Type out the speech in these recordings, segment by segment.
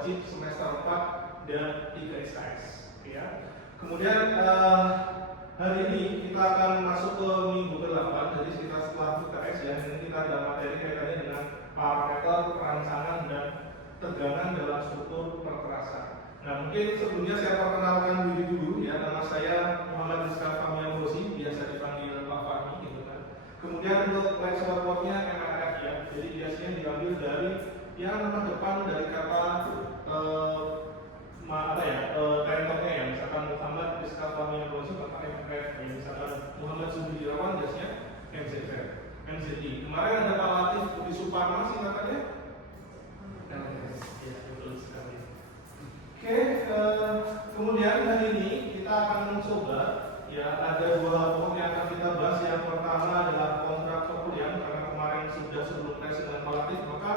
wajib semester 4 dan 3 SKS. Ya. Kemudian hari ini kita akan masuk ke minggu ke-8, jadi sekitar setelah UTS ya. Ini kita ada materi kaitannya dengan parameter perancangan dan tegangan dalam struktur perkerasan. Nah, mungkin sebelumnya saya perkenalkan diri dulu ya. Nama saya Muhammad Rizka Fahmi Amrozi, biasa dipanggil Pak Fahmi gitu kan. Kemudian untuk lecture word-nya MRF ya. Jadi biasanya diambil dari yang nama depan dari kata tentornya ya. Misalkan Muhammad Rizka Fahmi Amrozi pakai MRF ya. Misalkan Muhammad Zubi Irawan biasanya MZI. Kemarin ada Pak Latif Budi Suparma singkatannya. Ya, betul sekali. Oke, kemudian hari ini kita akan mencoba ya ada dua hal pokok yang akan kita bahas. Yang pertama adalah kontrak perkuliahan, karena kemarin sudah sebelum tes dengan Pak Latif, maka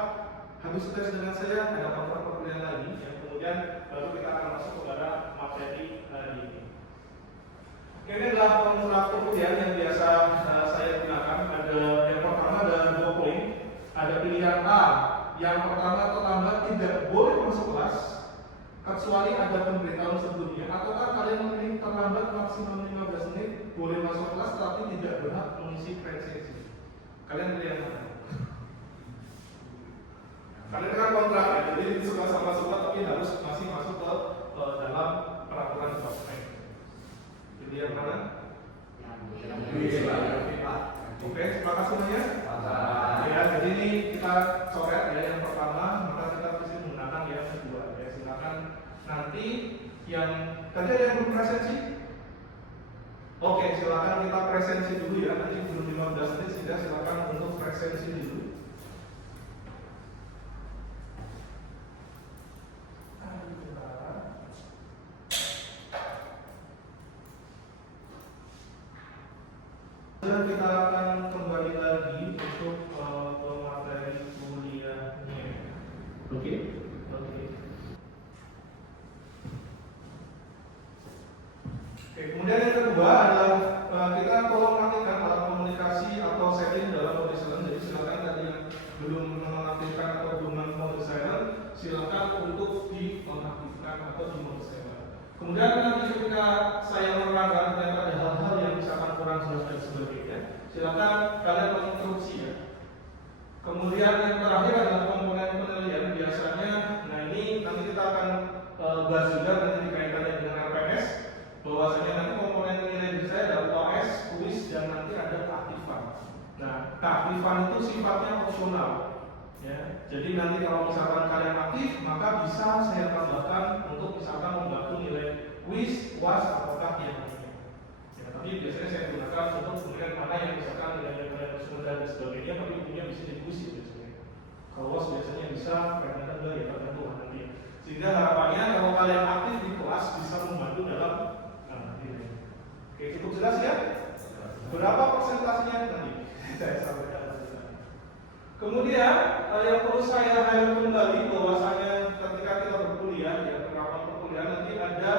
habis tes dengan saya ada kontrak perkuliahan lagi. Yang kemudian baru kita akan masuk kepada materi hari ini. Ini adalah kontrak perkuliahan yang biasa saya gunakan. Ada yang pertama ada 2 poin. Ada pilihan A. Yang pertama, terlambat tidak boleh masuk kelas kecuali ada pemberitahuan sebelumnya, ataukah kalian memilih terlambat maksimum 15 menit boleh masuk kelas tapi tidak berhak mengisi presensi. Kalian pilih yang mana? Kalian kan kontrak ya, jadi suka sama suka tapi harus masih masuk ke dalam peraturan dosen. Pilih yang mana? Oke, terima kasih banyak. Ya, jadi ini kita coret ya yang pertama, maka kita bisa menggunakan yang kedua. Ya, silakan nanti yang tadi ada yang belum presensi. Oke, silakan kita presensi dulu ya. Nanti belum 15 menit sehingga silakan untuk presensi dulu. Dan kita akan kembali lagi untuk materi kuliahnya. Oke. Kemudian yang kedua adalah kita tolong aktifkan alat komunikasi atau setting dalam mode silent. Jadi silakan tadi yang belum mengaktifkan atau belum mode silent, silakan untuk dinonaktifkan atau di mode silent. Kemudian nanti ketika saya menerangkan ternyata ada hal-hal yang misalkan kurang jelas dan sebagainya, silakan kalian menginterupsi ya. Kemudian yang terakhir adalah komponen penilaian. Biasanya, nah ini nanti kita akan bahas juga nanti dikaitannya dengan RPS. Bahwasanya nanti komponen penilaian di saya ada UAS, kuis, dan nanti ada keaktifan. Nah, keaktifan itu sifatnya opsional. Ya, jadi nanti kalau misalkan kalian aktif, maka bisa saya tambahkan untuk misalkan membantu nilai kuis, UAS, ataukah yang lainnya. Ya, tapi biasanya saya gunakan untuk kemudian mana yang misalkan nilai-nilai personal dan sebagainya, tapi punya bisa dipuisi biasanya. Kalau UAS biasanya bisa, kadang-kadang enggak ya tergantung nanti. Sehingga harapannya kalau kalian aktif di kelas bisa membantu dalam nilai. Oke, cukup jelas ya? Berapa persentasenya nanti saya sampaikan. Kemudian yang perlu saya highlight kembali bahwasanya ketika kita berkuliah ya, penerapan perkuliahan nanti ada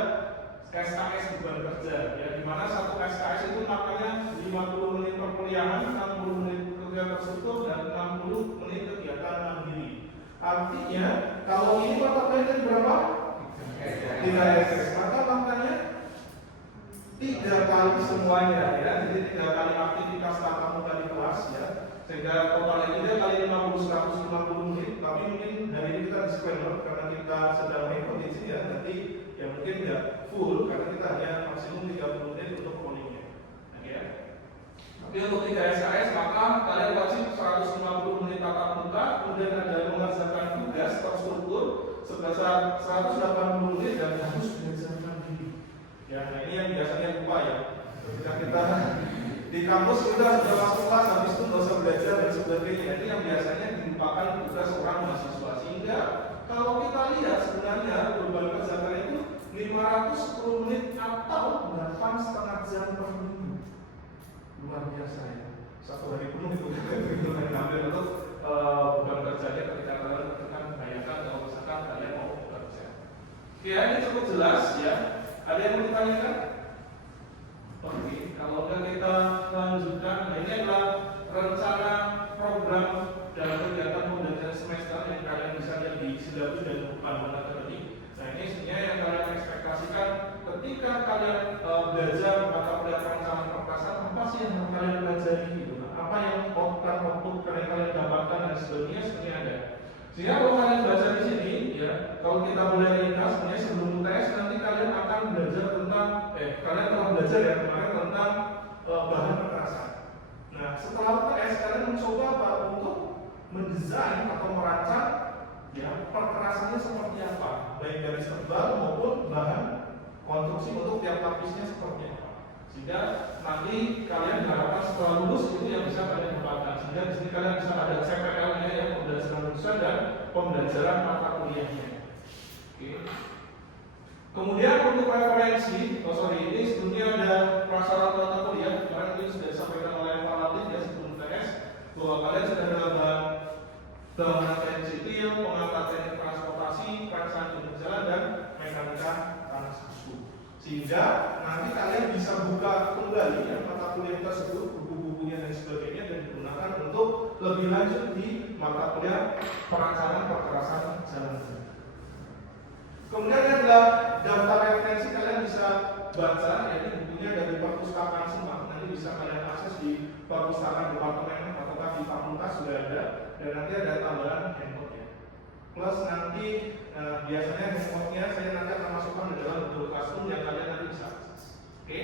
SKS beban kerja ya, di mana satu SKS itu makanya 50 menit perkuliahan, 60 menit kegiatan terstruktur dan 60 menit kegiatan mandiri. Artinya kalau ini mata pelajaran berapa? 3 SKS, maka makanya 3 kali semuanya ya, jadi 3 kali aktivitas tatap muka di kelas ya. Sehingga totalnya tidak kali 150 menit, tapi mungkin hari ini kita disclaimer karena kita sedang mengikuti ya, nanti ya mungkin tidak full karena kita hanya maksimum 30 menit untuk codingnya. Oke ya. Tapi untuk 3 SKS maka kalian wajib 150 menit tatap muka, kemudian ada mengerjakan tugas terstruktur sebesar 180 menit dan harus belajarkan diri. Ya, nah ini yang biasanya lupa ya. Ketika kita di kampus kita sudah masuk kelas, habis itu nggak usah belajar dan sebagainya. Ini yang biasanya dilupakan tugas orang mahasiswa. Sehingga kalau kita lihat sebenarnya beban kerja kalian itu 510 menit atau 8,5 jam per minggu. Luar biasa ya. 1 hari penuh itu ngambil untuk beban kerjanya ketika kalian tekan bayangkan kalau misalkan kalian mau bekerja. Ya ini cukup jelas ya. Ada yang mau ditanyakan? Oke, kalau kita lanjutkan, nah ini adalah rencana program dalam kegiatan pembelajaran semester yang kalian bisa lihat di silabi dan panduan akademik. Nah ini sebenarnya yang kalian ekspektasikan ketika kalian belajar mata kuliah perencanaan perkasaan, apa sih yang kalian pelajari gitu, apa yang output kalian dapatkan dan sebagainya sebenarnya ada. Sehingga kalau kalian baca di sini, ya, kalau kita boleh ringkas, sebenarnya sebelum UTS nanti kalian akan belajar tentang, kalian telah belajar ya kemarin tentang bahan perkerasan. Nah, setelah UTS kalian mencoba apa untuk mendesain atau merancang, ya, perkerasannya seperti apa, baik dari tebal maupun bahan konstruksi untuk tiap lapisnya seperti apa. Sehingga nanti kalian diharapkan setelah lulus itu yang bisa kalian dapatkan. Sehingga di sini kalian bisa ada CPL-nya ya, pembelajaran jurusan dan pembelajaran mata kuliahnya. Oke. Kemudian untuk referensi, ini sebelumnya ada prasyarat mata kuliah. Kemarin ini sudah disampaikan oleh Pak Latif ya sebelum TS bahwa kalian sudah dalam bangunan teknik sipil, pengangkat teknik transportasi, perencanaan unit jalan dan mekanika tanah susu. Sehingga nanti kalian bisa buka kembali ya, mata kuliah tersebut, buku-bukunya dan sebagainya dan digunakan untuk lebih lanjut di mata kuliah perencanaan perkerasan jalan. Kemudian adalah daftar referensi, kalian bisa baca, ya, ini bukunya dari Perpustakaan Semarang, nanti bisa kalian akses di Perpustakaan Departemen atau di fakultas sudah ada, dan nanti ada tambahan handphone-nya. Plus nanti biasanya handphone-nya saya nanti akan masukkan di dalam Google Classroom yang kalian nanti bisa akses. Oke.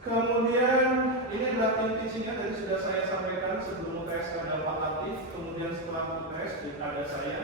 Kemudian ini adalah tim teaching-nya tadi sudah saya sampaikan sebelum UTS ada Pak Latif, kemudian setelah UTS ada saya.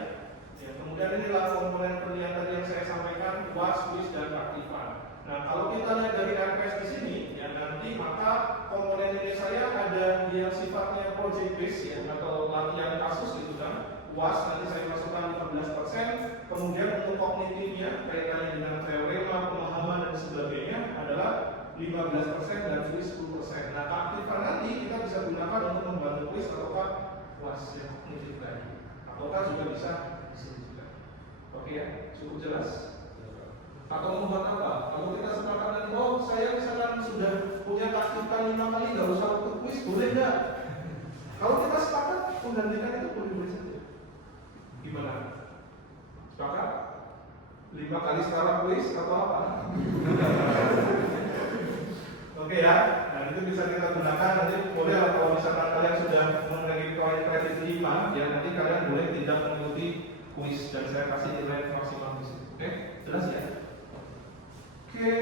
Ya, kemudian inilah komponen penilaian tadi yang saya sampaikan, UAS, kuis dan aktifan. Nah, kalau kita lihat dari RPS di sini, ya nanti maka komponen ini saya ada yang sifatnya project based ya atau latihan kasus gitu kan. UAS nanti saya masukkan 15%, kemudian untuk kognitifnya kaitannya dengan teorema, pemahaman dan sebagainya adalah 15% dan kuis 10%. Nah, aktifan nanti kita bisa gunakan untuk membantu kuis ataukah UAS yang kognitif tadi, ataukah juga bisa. Oke ya, cukup jelas? Atau membuat apa? Kalau kita sepakat nanti, oh saya misalkan sudah punya aktifan 5 kali, nggak usah untuk kuis, boleh nggak? Kalau kita sepakat, menggantikan itu boleh-boleh saja. Gimana? Sepakat? 5 kali skala kuis atau apa? Oke ya, nah itu bisa kita gunakan, nanti boleh kalau misalkan kalian sudah memiliki kredit 5, ya nanti kalian boleh tidak mengikuti kuis dan saya kasih nilai maksimal di sini. Oke, jelas ya? Oke.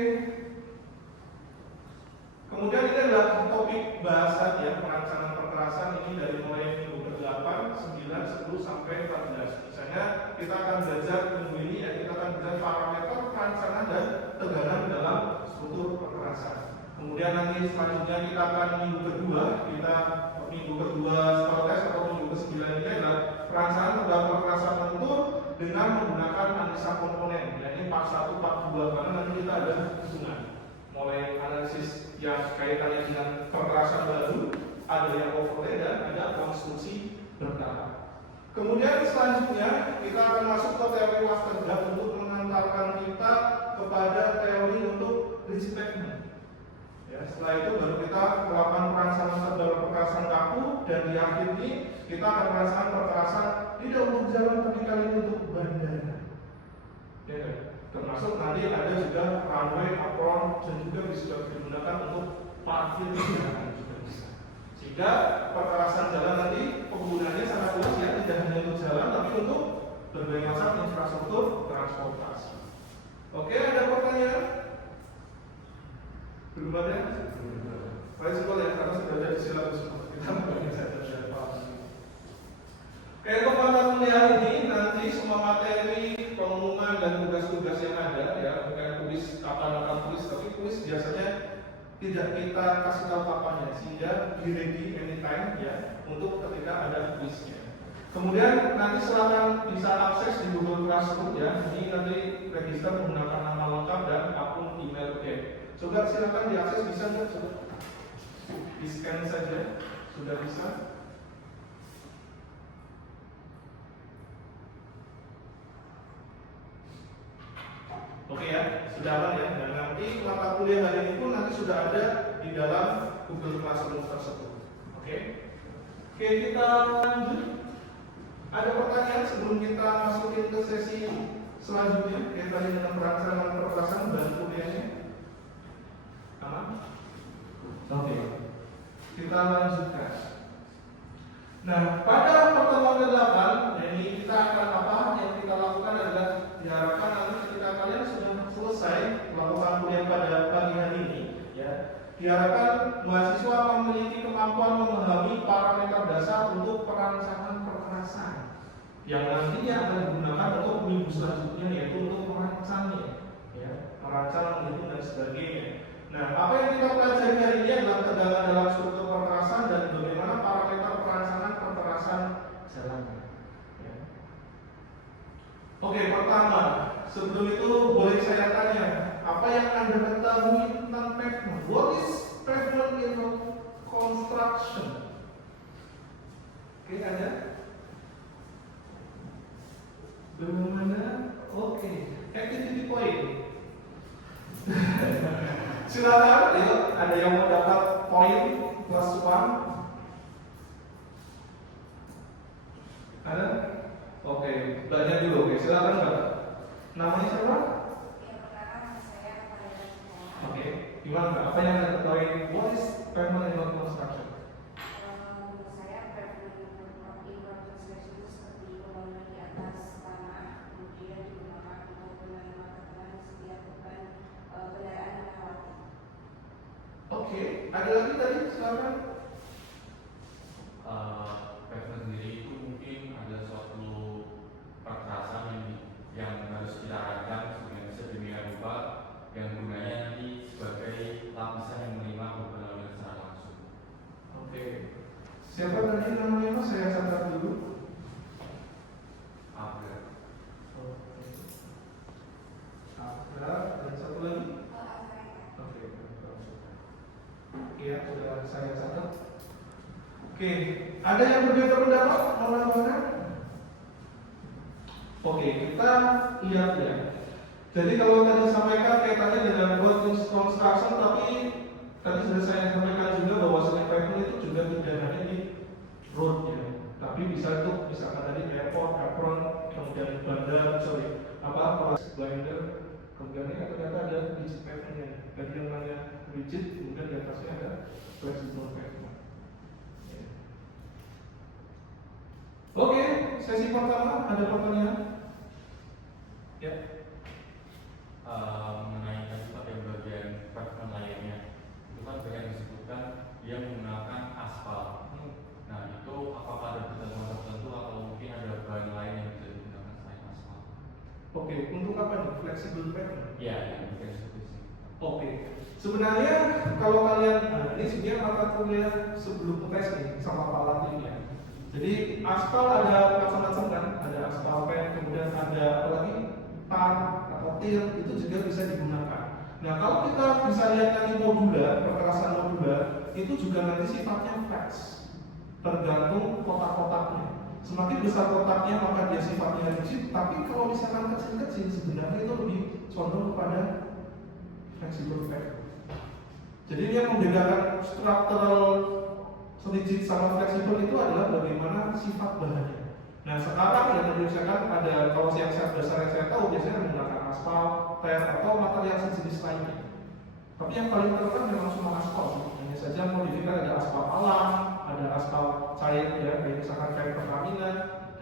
Kemudian ini adalah topik bahasan ya perencanaan perkerasan ini dari mulai minggu ke-8, 9, 10 sampai 14. Misalnya kita akan belajar minggu ini ya, kita akan belajar parameter perencanaan dan tegangan dalam struktur perkerasan. Kemudian nanti selanjutnya kita akan minggu kedua setelah tes atau minggu ke-9 ini adalah perencanaan tegangan perkerasan lentur dengan menggunakan analisa komponen. Ya, ini part 1, part 2 karena nanti kita ada hubungan. Mulai analisis yang kaitannya dengan perkerasan baru, ada yang overlay dan ada konstruksi bertahap. Kemudian selanjutnya kita akan masuk ke teori Westergaard untuk mengantarkan kita kepada teori untuk rigid pavement. Ya, setelah itu baru kita melakukan perencanaan tebal perkerasan kaku dan di akhir ini kita akan merasakan perkerasan tidak untuk jalan tapi kali ini untuk bandara. Ya, termasuk nanti ada juga runway, apron dan juga bisa digunakan untuk parkir kendaraan juga bisa. Sehingga perkerasan jalan nanti penggunaannya sangat luas ya, tidak hanya untuk jalan tapi untuk berbagai macam infrastruktur transportasi. Oke, ada pertanyaan? Belum ada? Paling simpel ya, karena sudah ada di silabus kita mungkin saja dari Pak. Oke, untuk mata kuliah ini nanti semua materi, pengumuman dan tugas-tugas yang ada ya, bukan kuis, kapan akan kuis, tapi kuis biasanya tidak kita kasih tahu kapannya, sehingga be ready anytime ya untuk ketika ada kuisnya. Kemudian nanti silakan bisa akses di Google Classroom ya, ini nanti register menggunakan nama lengkap dan akun email game. Coba silakan diakses, bisa nggak? Coba di scan saja, sudah bisa. Oke ya, sudah aman ya. Dan nanti mata kuliah hari ini pun nanti sudah ada di dalam Google Classroom tersebut. Oke, kita lanjut. Ada pertanyaan sebelum kita masukin ke sesi selanjutnya, kayak tadi dengan perancangan perperasan dan kuliahnya? Aman? Oke. Kita lanjutkan. Nah, pada pertemuan ke-8, ini kita akan apa? Yang kita lakukan adalah diharapkan nanti ketika kalian sudah selesai melakukan kuliah pada pagi hari ini, ya, diharapkan mahasiswa memiliki kemampuan memahami parameter dasar untuk perancangan perkerasan yang nantinya akan digunakan untuk minggu selanjutnya, yaitu untuk merancangnya, ya, merancang, menghitung dan sebagainya. Nah, apa yang kita pelajari hari ini adalah tegangan dalam struktur perkerasan dan bagaimana parameter perancangan perkerasan jalan. Ya. Oke, pertama, sebelum itu boleh saya tanya, apa yang Anda ketahui tentang pavement? What is pavement in construction? Oke, ada? Belum ada? Oke, activity point. Silakan, yuk, ada yang mau dapat poin plus 1? Ada? Oke, belajar dulu. Oke, silakan Mbak. Namanya siapa? Yang pertama saya kepada Oke, gimana Mbak? Apa yang Anda ketahui? What is pavement in construction? menurut saya pavement in construction itu seperti pembangunan di atas tanah, kemudian digunakan untuk penanaman tanaman di setiap beban kendaraan melewati. Oke, ada lagi tadi? Silakan. Pavement sendiri itu mungkin ada suatu perkerasan yang harus kita rancang dengan sedemikian rupa yang gunanya nanti sebagai lapisan yang menerima beban lalu secara langsung. Oke. Siapa tadi namanya Mas? Saya catat dulu. Apa? Ada dan satu lagi. Oke. Iya, sudah saya catat. Oke, ada yang berbeda pendapat? Mau menambahkan? Oke, kita lihat ya. Jadi kalau tadi sampaikan kaitannya dengan road construction, tapi tadi sudah saya sampaikan juga bahwa selain pavement itu juga tidak hanya di road ya, tapi bisa tuh misalkan tadi airport, apron, kemudian bandar, blinder, kemudian ini ternyata ada rigid pavementnya. Tadi yang namanya rigid, kemudian di atasnya ada flexible pavement. Ya. Oke, sesi pertama ada pertanyaan? Ya. Mengenai tadi pada bagian pavement lainnya, itu kan bagian disebutkan dia menggunakan aspal. Nah, itu apakah ada ketentuan tertentu atau mungkin ada bahan lain yang bisa digunakan selain aspal? Oke, untuk apa nih? Flexible pavement? Iya, yang bagian seperti itu. Oke, sebenarnya kalau kalian, ini sebenarnya mata kuliah sebelum UTS nih sama Pak Latif ya. Jadi aspal ada macam-macam kan, ada aspal pen, kemudian ada apa lagi, tar atau til, itu juga bisa digunakan. Nah kalau kita bisa lihat nanti modular, perkerasan modular, itu juga nanti sifatnya flex, tergantung kotak-kotaknya. Semakin besar kotaknya maka dia sifatnya rigid, tapi kalau misalkan kecil-kecil sebenarnya itu lebih condong kepada flexible pavement. Jadi yang membedakan structural rigid sama fleksibel itu adalah bagaimana sifat bahannya. Nah sekarang yang misalkan ada, kalau yang dasar yang saya tahu biasanya menggunakan aspal, ter atau material sejenis lainnya. Tapi yang paling terkenal memang cuma aspal. Hanya saja modifikasi ada aspal alam, ada aspal cair ya, kayak misalkan kayak Pertamina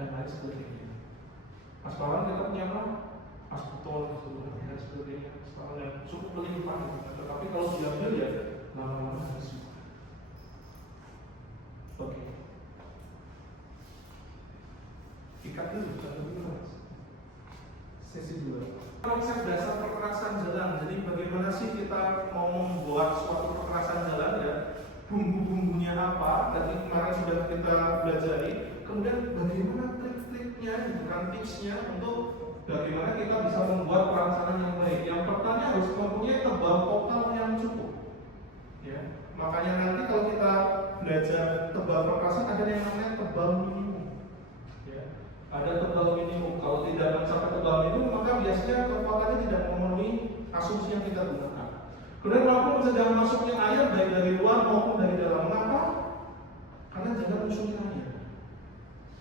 dan lain sebagainya. Aspalan kita punya apa? Asbeton dan sebagainya. Aspal yang cukup berlimpah. Tetapi kalau diambil ya lama-lama habis. Oke. Ikat dulu, sesi 2. Konsep dasar perkerasan jalan. Jadi bagaimana sih kita mau membuat suatu perkerasan jalan ya? Bumbu-bumbunya apa? Tadi kemarin sudah kita pelajari. Kemudian bagaimana trik-triknya, bukan tipsnya untuk bagaimana kita bisa membuat perancangan yang baik. Yang pertama harus mempunyai tebal total yang cukup. Ya, makanya nanti kalau kita belajar tebal perkerasan ada yang namanya tebal minimum. Ya, ada tebal minimum. Kalau tidak mencapai tebal minimum maka biasanya kekuatannya tidak memenuhi asumsi yang kita gunakan. Kemudian mampu mencegah masuknya air baik dari luar maupun dari dalam. Mengapa? Karena jangan musuhnya air.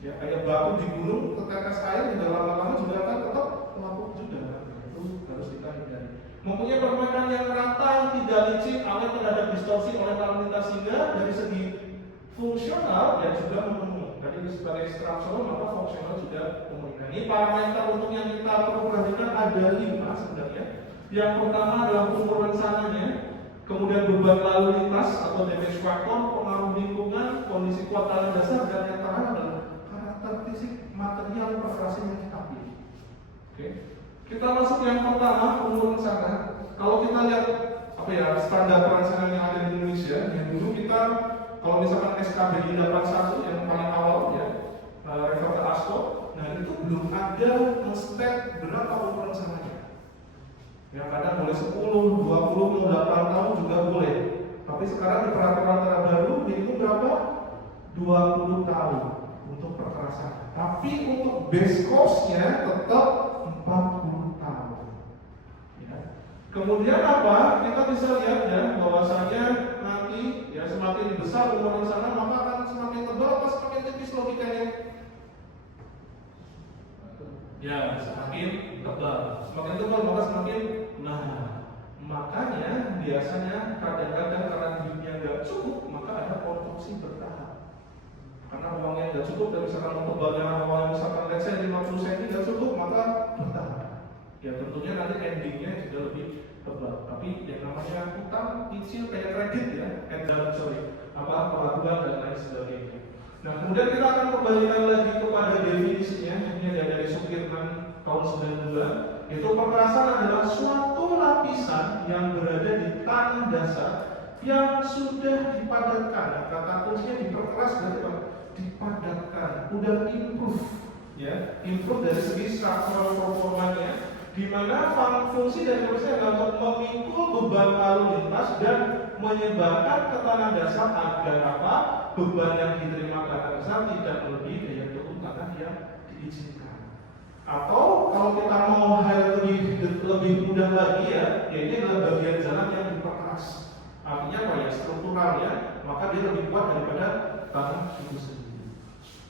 Ya, kayak batu di gunung, tetetes air di lama-lama juga akan tetap melapuk juga. Itu harus kita hindari. Mempunyai permainan yang rata, yang tidak licin, awet terhadap distorsi oleh lalu lintas, sehingga dari segi fungsional dan juga memenuhi. Tadi sebagai struktural maka fungsional juga memenuhi. Nah, ini parameter untuk yang kita perlu perhatikan ada 5 sebenarnya. Yang pertama adalah umur rencananya, kemudian beban lalu lintas atau damage factor, pengaruh lingkungan, kondisi kuat tanah dasar, dan yang terakhir adalah karakter fisik material perkerasi yang kita pilih. Oke. Kita masuk yang pertama, umur rencana. Kalau kita lihat standar perencanaan yang ada di Indonesia, yang dulu kita kalau misalkan SKBI 81 yang paling awal ya, refer ke ASCO, nah itu belum ada men-state berapa umur rencananya. Ya kadang boleh 10, 20, 8 tahun juga boleh. Tapi sekarang di peraturan terbaru itu berapa? 20 tahun untuk perkerasan. Tapi untuk base cost-nya tetap 40 tahun. Ya. Kemudian apa? Kita bisa lihat ya bahwasanya nanti ya semakin besar umur sana maka akan semakin tebal atau semakin tipis logikanya? Ya semakin tebal. Semakin tebal maka semakin makanya biasanya kadang-kadang karena duitnya nggak cukup maka ada konstruksi bertahap. Karena uangnya nggak cukup dan misalkan mau tebalnya uangnya misalkan let's say 50 cm nggak cukup maka bertahap. Ya tentunya nanti endingnya juga lebih tebal. Tapi yang namanya utang cicil kayak kredit ya, pelabuhan dan lain sebagainya. Nah kemudian kita akan kembalikan lagi kepada definisinya. Ini ada dari Sukirman tahun 92. Itu perkerasan adalah suatu lapisan yang berada di tanah dasar yang sudah dipadatkan. Kata kuncinya diperkeras berarti apa? Dipadatkan, udah improve, ya, improve dari segi struktural performanya, di mana fungsi dari prosesnya adalah untuk memikul beban lalu lintas dan menyebarkan ke tanah dasar agar apa? Beban yang diterima ke tanah dasar tidak melebihi daya turun tanah yang diizinkan. Atau kalau kita mau hal lebih mudah lagi ya, ini adalah bagian jalan yang diperkeras. Artinya apa ya? Strukturalnya, maka dia lebih kuat daripada tanah itu sendiri.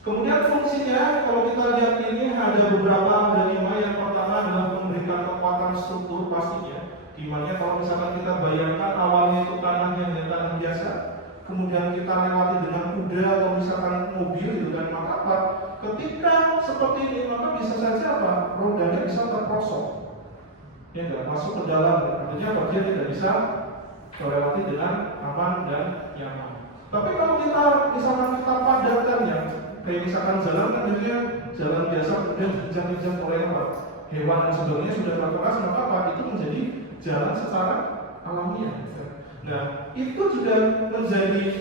Kemudian fungsinya, kalau kita lihat ini ada beberapa, ada 5. Yang pertama adalah memberikan kekuatan struktur pastinya. Dimana kalau misalkan kita bayangkan awalnya itu tanahnya dari tanah biasa, kemudian kita lewati dengan kuda atau misalkan mobil gitu kan, maka apa? Ketika seperti ini maka bisa saja apa? Rodanya bisa terprosok, ya enggak masuk ke dalam. Artinya apa? Dia tidak bisa melewati dengan aman dan nyaman. Tapi kalau kita misalkan kita padatkan ya, kayak misalkan jalan kan jadinya jalan biasa kemudian dijang-jang oleh hewan dan sebagainya sudah terkeras, maka apa? Itu menjadi jalan secara alamiah. Nah, itu juga menjadi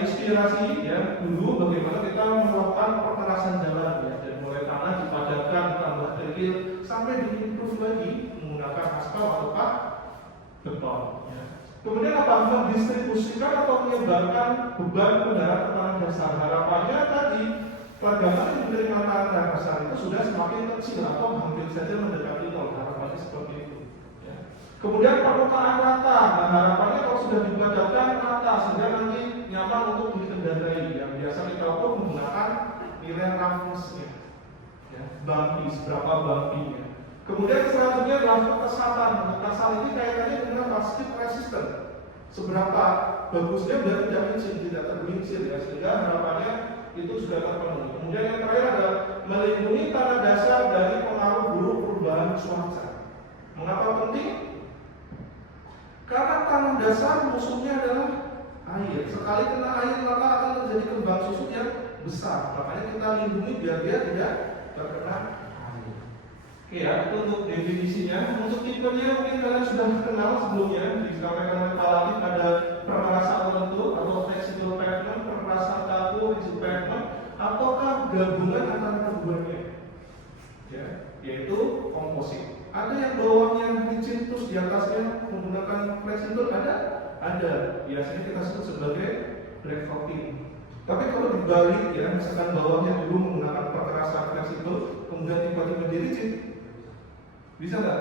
inspirasi ya dulu bagaimana kita melakukan perkerasan jalan ya, dari mulai tanah dipadatkan, tambah kerikil sampai diimprove lagi menggunakan aspal atau beton. Ya. Kemudian apa? Mendistribusikan atau menyebarkan beban kendaraan ke tanah dasar. Harapannya tadi pergerakan yang menerima tanah dasar itu sudah semakin kecil atau hampir saja mendekati nol. Harapannya seperti itu. Kemudian permukaan rata, nah harapannya kalau sudah dipadatkan rata sehingga nanti nyaman untuk dikendarai. Yang biasa kita ukur menggunakan nilai roughness-nya, ya, bumpy, seberapa bumpy-nya. Kemudian selanjutnya adalah kekesatan. Kekesatan ini kaitannya dengan skid resistant. Seberapa bagusnya biar tidak licin, tidak tergelincir ya, sehingga harapannya itu sudah terpenuhi. Kemudian yang terakhir adalah melindungi tanah dasar dari pengaruh buruk perubahan cuaca. Mengapa penting? Karena tanah dasar musuhnya adalah air. Sekali kena air maka akan menjadi kembang susut yang besar. Makanya kita lindungi biar dia tidak terkena air. Oke ya, itu untuk definisinya. Untuk tipenya mungkin kalian sudah kenal sebelumnya. Disampaikan oleh Pak Latif ada perkerasan tertentu atau flexible pavement, perkerasan kaku, rigid pavement, ataukah gabungan antara keduanya, ya, yaitu komposit. Ada yang bawahnya licin terus di atasnya menggunakan fleksibel, ada. Biasanya kita sebut sebagai black coating. Tapi kalau dibalik ya, misalkan bawahnya dulu menggunakan perkerasan fleksibel, kemudian tiba-tiba di licin, bisa nggak?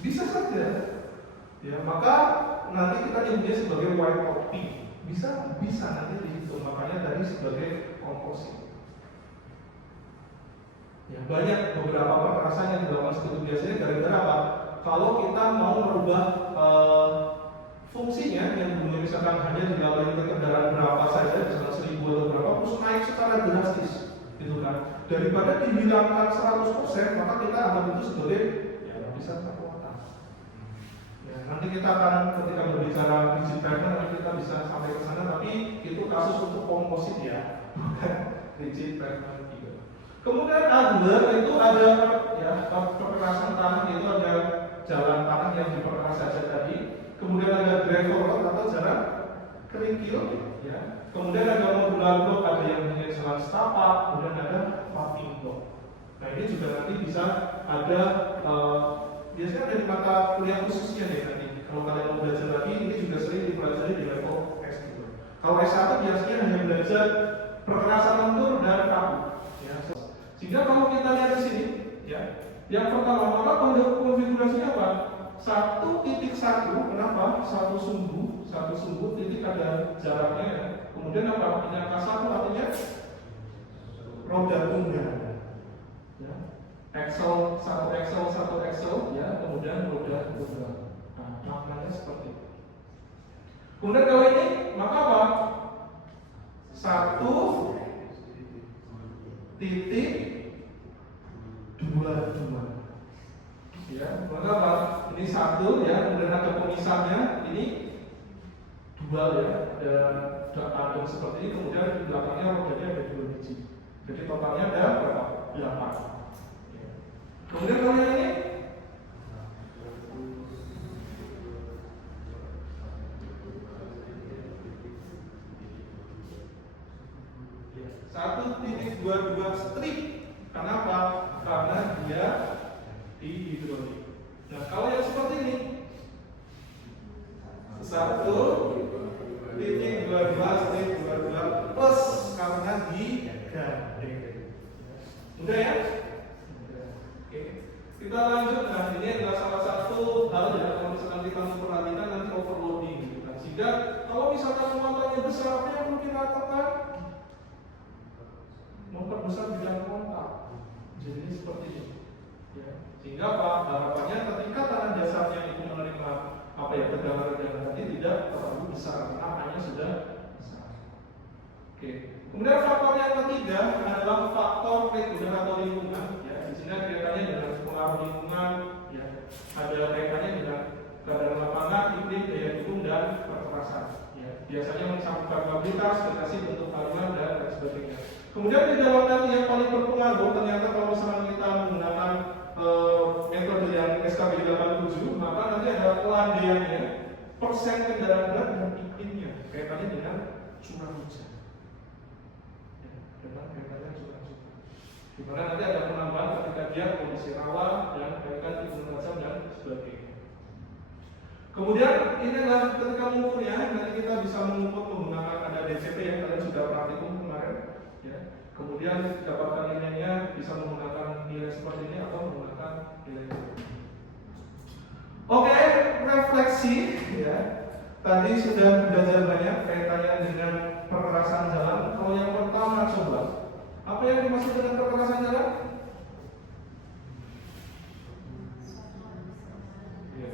Bisa saja. Ya, maka nanti kita nyebutnya sebagai white coating. Bisa nanti dihitung. Makanya tadi sebagai komposit. Ya, banyak beberapa perkerasan yang dilakukan seperti itu biasanya gara-gara apa? Kalau kita mau merubah fungsinya yang dulunya misalkan hanya dilalui ke kendaraan berapa saja, misalnya 1000 atau berapa, terus naik secara drastis, gitu kan? Daripada dihilangkan 100%, maka kita anggap itu sebagai ya bisa kekuatan. Ya, nanti kita akan ketika berbicara rigid pavement nanti kita bisa sampai ke sana, tapi itu kasus untuk komposit ya, bukan rigid pavement juga. Kemudian other itu ada ya perkerasan tanah, itu ada jalan tanah yang diperkeras saja tadi. Kemudian ada gravel road atau jalan kerikil, ya. Kemudian ada modular block, ada yang punya jalan setapak, kemudian ada paving block. Nah ini juga nanti bisa ada biasanya ada di mata kuliah khususnya nih nanti. Kalau kalian mau belajar lagi, ini juga sering dipelajari di level S2. Kalau S1 biasanya hanya belajar perkerasan lentur dan kaku. Ya. Sehingga kalau kita lihat di sini, ya, yang pertama maka konfigurasinya apa? 1.1, kenapa? Satu sumbu, titik ada jaraknya ya. Kemudian apa? Ini angka 1 artinya roda tunggal. Ya. Satu axle, ya, kemudian roda tunggal. Nah, maknanya seperti itu. Kemudian kalau ini, maka apa? 1.22. Ya, maka apa? Ini 1 ya, kemudian ada pemisahnya, ini 2 ya, ada seperti ini, kemudian di belakangnya rodanya ada 2 biji. Jadi totalnya ada berapa? 8. Ya. Kemudian kalau yang ini 1.22 strip. Kenapa? Karena dia di hidrolik. Nah, kalau yang seperti ini 1.22 plus karena digandeng. Mudah ya? Oke. Kita lanjut. Nah, ini adalah salah satu hal ya kalau misalkan kita memperhatikan nanti overloading gitu kan. Sehingga kalau misalkan muatannya besar, apa yang perlu kita lakukan? Memperbesar bidang kontak. Jadi seperti ini. Ya. Sehingga apa? Harapannya ketika tanah dasarnya itu menerima apa ya tegangan-tegangan tadi tidak terlalu besar karena hanya sudah besar. Oke. Kemudian faktor yang ketiga adalah faktor lingkungan atau lingkungan. Ya, di sini ada kaitannya dengan pengaruh lingkungan. Ya, ada kaitannya dengan keadaan lapangan, iklim, daya dukung dan perkerasan. Ya, biasanya mencakup kapabilitas, vegetasi, bentuk bangunan dan lain sebagainya. Kemudian di dalam nanti yang paling berpengaruh ternyata kalau misalnya kita menggunakan metode yang SKB 87, maka nanti ada pelandaiannya, persen kendaraan berat dan iklimnya, kaitannya dengan curah hujan. Ya, dengan kaitannya curah hujan. Di mana nanti ada penambahan ketika dia kondisi rawa dan kaitan timbul tajam dan sebagainya. Kemudian ini adalah ketika mengukurnya, nanti kita bisa mengukur menggunakan ada DCP yang kalian sudah praktikum kemarin. Ya. Kemudian dapatkan nilainya bisa menggunakan nilai seperti ini atau menggunakan nilai ini. Oke, refleksi ya. Tadi sudah belajar banyak kaitannya dengan perkerasan jalan. Kalau yang pertama coba, apa yang dimaksud dengan perkerasan jalan? Ya.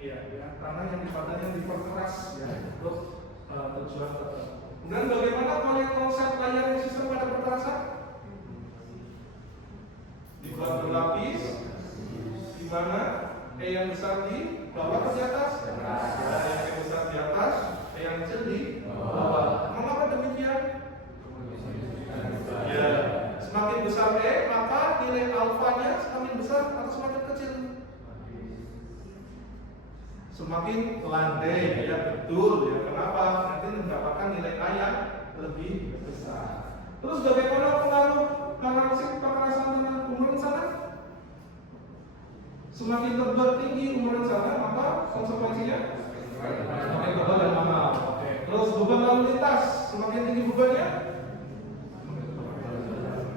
Iya, ya, tanah yang dipadatnya diperkeras ya untuk tujuan tertentu. Kemudian bagaimana kalau konsep layering sistem pada perkerasan? Dibuat berlapis, di mana E yang besar di bawah atau di atas? yang besar di atas, E yang kecil di bawah. Mengapa demikian? Ya, semakin besar E, maka nilai alfanya semakin besar atau semakin kecil? Semakin landai, ya betul ya. Kenapa? Nanti mendapatkan nilai A yang lebih besar. Terus bagaimana pengaruh perkerasan tanah umuran sana? Semakin tebal tinggi umuran sana, maka konsekuensinya semakin tebal dan mahal. Oke. Terus beban lalu lintas, semakin tinggi bebannya?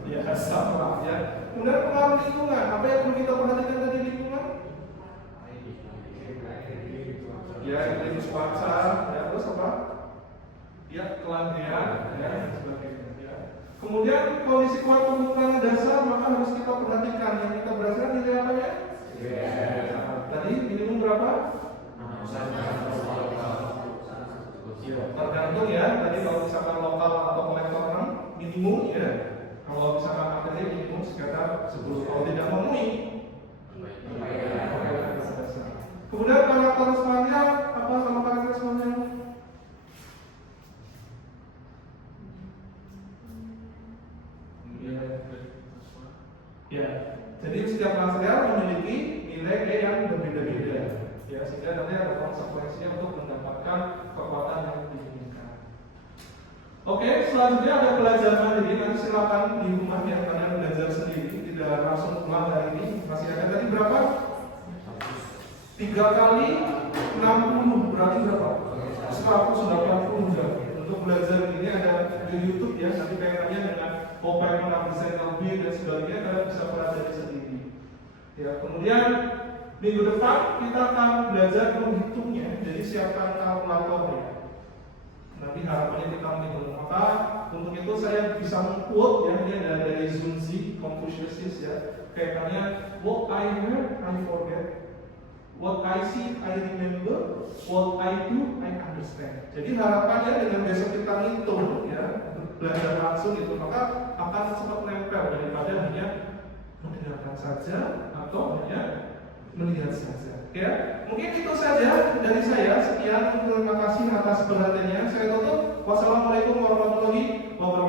Ya sama ya. Kemudian pengaruh lingkungan, apa yang perlu kita perhatikan tadi lingkungan? Ya, iklim Kemudian kondisi kuat pembukaan dasar maka harus kita perhatikan. Yang kita berdasarkan nilai apa ya? Tadi minimum berapa? Tergantung ya. Tadi kalau misalkan lokal atau kolektor 6 minimum ya. Kalau misalkan APD minimum sekitar 10. Kalau tidak memenuhi, kemudian karakter spanyol apa sama karakter spanyol? Ya, jadi setiap material memiliki nilai E yang berbeda-beda. Ya, sehingga nanti ada konsekuensinya untuk mendapatkan kekuatan yang diinginkan. Oke, selanjutnya ada pelajaran mandiri. Nanti silakan di rumah ya kalian belajar sendiri, tidak langsung pulang hari ini. Masih ada tadi berapa? 3 kali 60 berarti berapa? 180 jam. Untuk belajar ini ada di YouTube ya. Nanti kaitannya dengan Open desain lebih dan sebagainya kalian bisa pelajari sendiri. Ya, kemudian minggu depan kita akan belajar menghitungnya. Jadi siapkan kalkulatornya. Nanti harapannya kita menghitung. Maka untuk itu saya bisa meng-quote ya, ini ada dari Zunzi, Confucius ya. Kaitannya what I heard, I forget. What I see, I remember. What I do, I understand. Jadi harapannya dengan besok kita ngitung ya, belajar langsung itu, maka akan cepat nempel daripada hanya mendengarkan saja atau hanya melihat saja. Ya, mungkin itu saja dari saya. Sekian, terima kasih atas perhatiannya. Saya tutup. Wassalamualaikum warahmatullahi wabarakatuh.